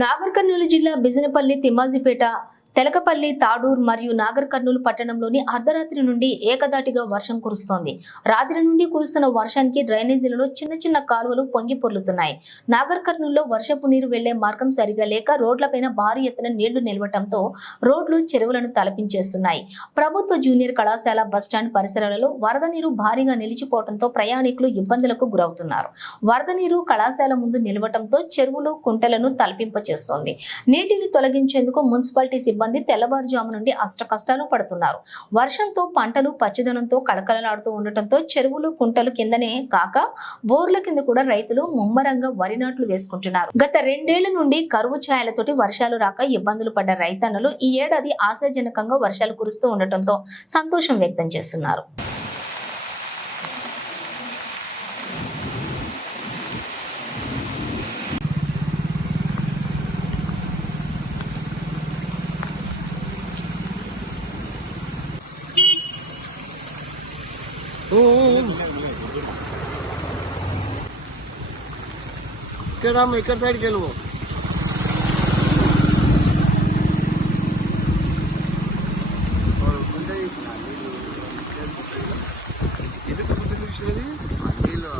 నాగర్ కర్నూలు జిల్లా బిజినపల్లి, తిమ్మాజిపేట, తెలకపల్లి, తాడూర్ మరియు నాగర్ కర్నూలు పట్టణంలోని అర్ధరాత్రి నుండి ఏకదాటిగా వర్షం కురుస్తోంది. రాత్రి నుండి కురుస్తున్న వర్షానికి డ్రైనేజీలలో చిన్న చిన్న కాలువలు పొంగి పొర్లుతున్నాయి. నాగర్ కర్నూలులో వర్షపు నీరు వెళ్లే మార్గం సరిగా లేక రోడ్లపైన భారీ ఎత్తున నీళ్లు నిలవటంతో రోడ్లు, చెరువులను తలపించేస్తున్నాయి. ప్రభుత్వ జూనియర్ కళాశాల బస్టాండ్ పరిసరాలలో వరద నీరు భారీగా నిలిచిపోవడంతో ప్రయాణికులు ఇబ్బందులకు గురవుతున్నారు. వరద నీరు కళాశాల ముందు నిలవటంతో చెరువులు, కుంటలను తలపింపచేస్తోంది. నీటిని తొలగించేందుకు మున్సిపాలిటీ సిబ్బంది తెల్లవారుజాము నుండి అష్టకష్టాలు పడుతున్నారు. వర్షంతో పంటలు పచ్చిదనంతో కళకళలాడుతూ ఉండటంతో చెరువులు, కుంటలు కిందనే కాక బోర్ల కింద కూడా రైతులు ముమ్మరంగా వరి నాట్లు వేసుకుంటున్నారు. గత 2 ఏళ్ల నుండి కరువు ఛాయలతోటి వర్షాలు రాక ఇబ్బందులు పడ్డ రైతన్నలు ఈ ఏడాది ఆశాజనకంగా వర్షాలు కురుస్తూ ఉండటంతో సంతోషం వ్యక్తం చేస్తున్నారు. ఇక్కడ సైడ్కి వెళ్ళవు. నీళ్ళు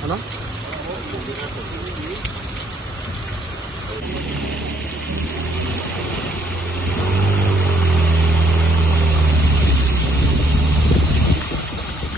Hello?